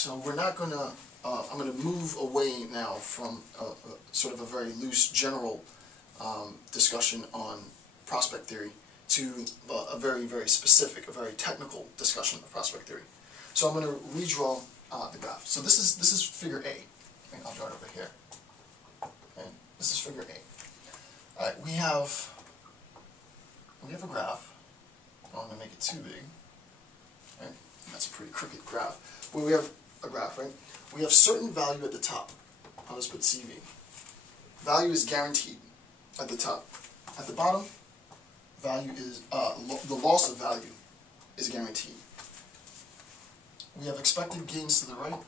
So we're not going to, I'm going to move away now from sort of a very loose general discussion on prospect theory to a very, very specific, a very technical discussion of prospect theory. So I'm going to redraw the graph. So this is figure A. I'll draw it over here. Okay. This is figure A. All right, we have a graph. I don't want to make it too big. Right? That's a pretty crooked graph. Well, we have a graph, right? We have certain value at the top. I'll just put CV. Value is guaranteed at the top. At the bottom, value is the loss of value is guaranteed. We have expected gains to the right,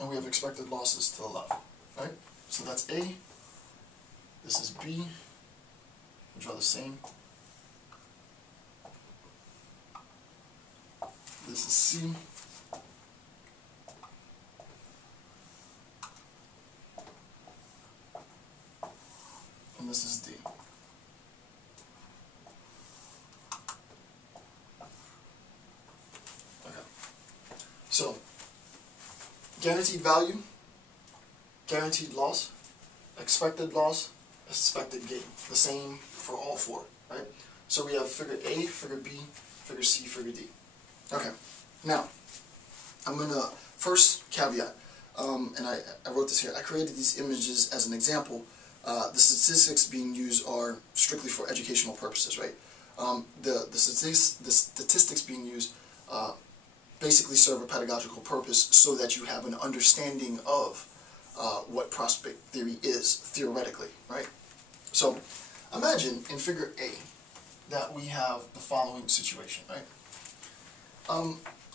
and we have expected losses to the left. Right? So that's A. This is B. We'll draw the same. This is C. And this is D. Okay. So, guaranteed value, guaranteed loss, expected loss, expected gain. The same for all four, right? So we have figure A, figure B, figure C, figure D. Okay, now, I'm going to, first caveat, and I wrote this here, I created these images as an example. The statistics being used are strictly for educational purposes, right? The statistics being used basically serve a pedagogical purpose so that you have an understanding of what prospect theory is, theoretically, right? So, imagine in figure A that we have the following situation, right?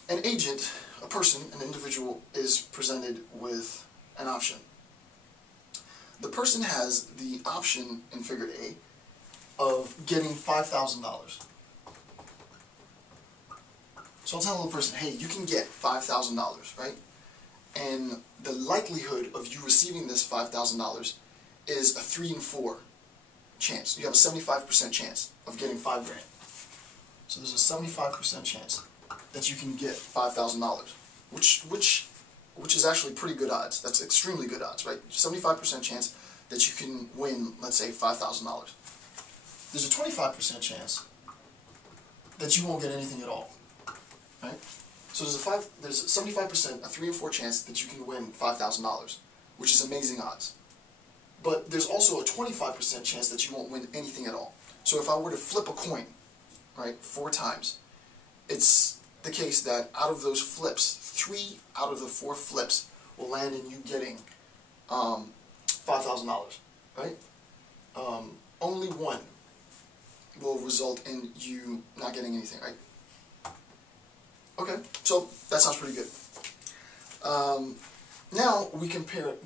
An agent, a person, an individual, is presented with an option. The person has the option in figure A of getting $5,000. So I'll tell the person, hey, you can get $5,000, right? And the likelihood of you receiving this $5,000 is a 3 in 4 chance. You have a 75% chance of getting $5 grand. So there's a 75% chance that you can get $5,000, which is actually pretty good odds. That's extremely good odds, right? 75% chance that you can win, let's say, $5,000. There's a 25% chance that you won't get anything at all, right? So there's a 75%, a 3 in 4 chance that you can win $5,000, which is amazing odds. But there's also a 25% chance that you won't win anything at all. So if I were to flip a coin, right, 4 times, it's the case that out of those flips, 3 out of the 4 flips will land in you getting $5,000, right? Only 1 will result in you not getting anything, right? Okay, so that sounds pretty good. Now we compare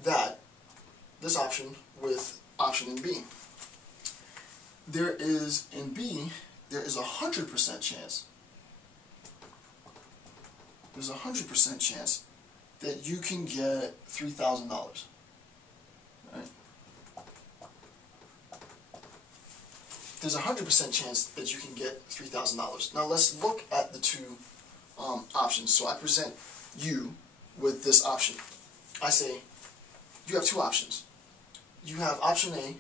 this option with option in B. In B, there is a 100% chance. There's a 100% chance that you can get $3,000. Right? There's a 100% chance that you can get $3,000. Now let's look at the two options. So I present you with this option. I say, you have 2 options. You have option A,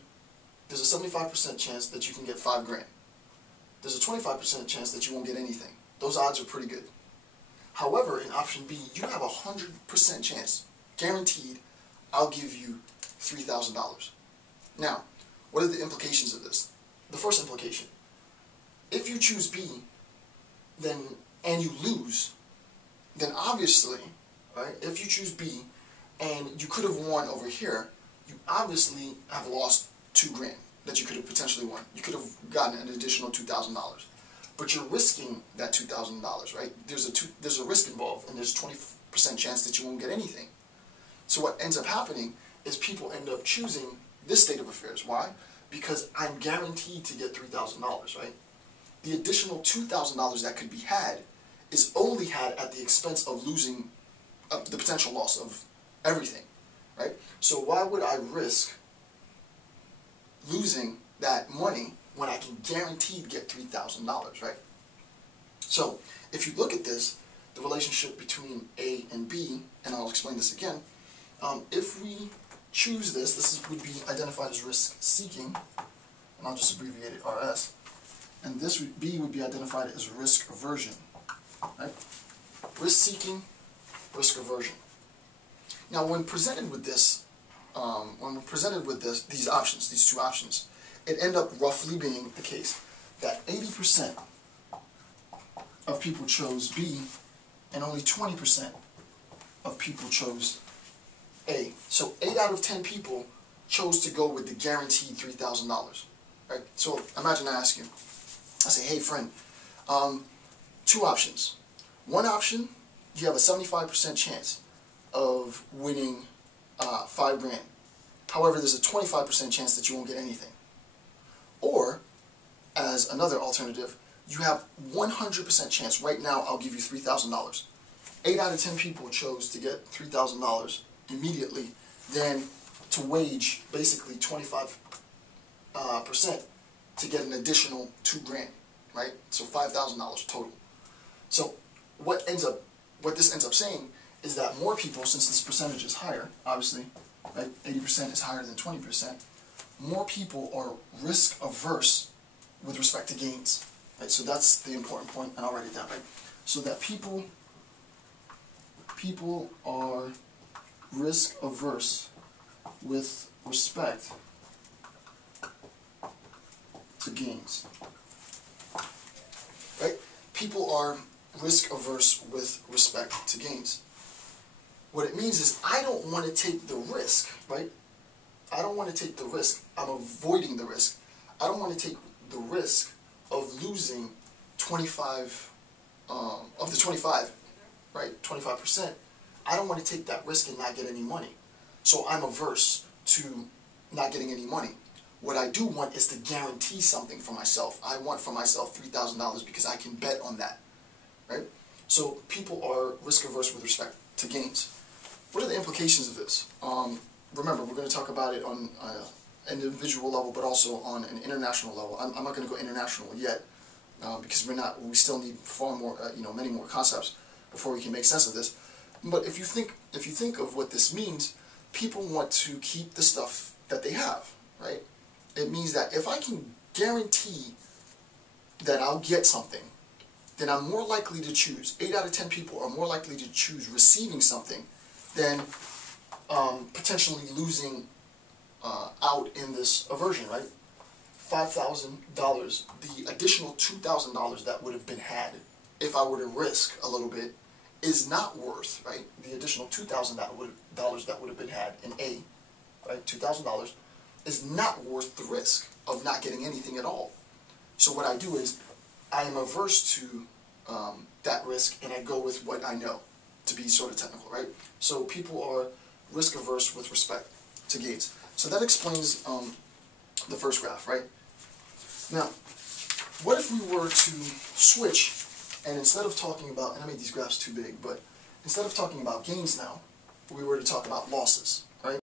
there's a 75% chance that you can get $5 grand. There's a 25% chance that you won't get anything. Those odds are pretty good. However, in option B, you have a 100% chance, guaranteed, I'll give you $3,000. Now, what are the implications of this? The first implication, if you choose B, and you lose, then obviously, right, if you choose B, and you could have won over here, you obviously have lost $2 grand that you could have potentially won. You could have gotten an additional $2,000. But you're risking that $2,000, right? There's a risk involved, and there's a 20% chance that you won't get anything. So what ends up happening is people end up choosing this state of affairs. Why? Because I'm guaranteed to get $3,000, right? The additional $2,000 that could be had is only had at the expense of losing the potential loss of everything, right? So why would I risk losing that money when I can guaranteed get $3,000, right? So if you look at this, the relationship between A and B, and I'll explain this again. If we choose this would be identified as risk-seeking, and I'll just abbreviate it RS, and this B would be identified as risk aversion, right? Risk-seeking, risk aversion. Now, when presented with this, these options, these two options, it ended up roughly being the case that 80% of people chose B, and only 20% of people chose A. So 8 out of 10 people chose to go with the guaranteed $3,000. Right? So imagine I ask you, I say, hey friend, two options. One option, you have a 75% chance of winning $5 grand. However, there's a 25% chance that you won't get anything. Or, as another alternative, you have 100% chance. Right now, I'll give you $3,000. 8 out of 10 people chose to get $3,000 immediately, then to wage basically 25% to get an additional $2 grand, right? So $5,000 total. So what this ends up saying is that more people, since this percentage is higher, obviously, right? 80% is higher than 20%. More people are risk averse with respect to gains, right? So that's the important point, and I'll write it down, right? So that people are risk averse with respect to gains, right? People are risk averse with respect to gains. What it means is I don't want to take the risk, right? I don't want to take the risk. I'm avoiding the risk. I don't want to take the risk of losing 25 of the 25, right? 25%. I don't want to take that risk and not get any money. So I'm averse to not getting any money. What I do want is to guarantee something for myself. I want for myself $3,000 because I can bet on that, right? So people are risk averse with respect to gains. What are the implications of this? Remember, we're going to talk about it on an individual level, but also on an international level. I'm not going to go international yet because we still need far more, many more concepts before we can make sense of this. But if you think of what this means, people want to keep the stuff that they have, right? It means that if I can guarantee that I'll get something, then I'm more likely to choose. 8 out of 10 people are more likely to choose receiving something than potentially losing out in this aversion, right? $5,000, the additional $2,000 that would have been had if I were to risk a little bit is not worth, right? The additional $2,000 that would have been had in A, right? $2,000 is not worth the risk of not getting anything at all. So what I do is I am averse to that risk, and I go with what I know, to be sort of technical, right? So people are risk averse with respect to gains. So that explains the first graph, right? Now, what if we were to switch, and instead of talking about, and I made these graphs too big, but instead of talking about gains now, we were to talk about losses, right?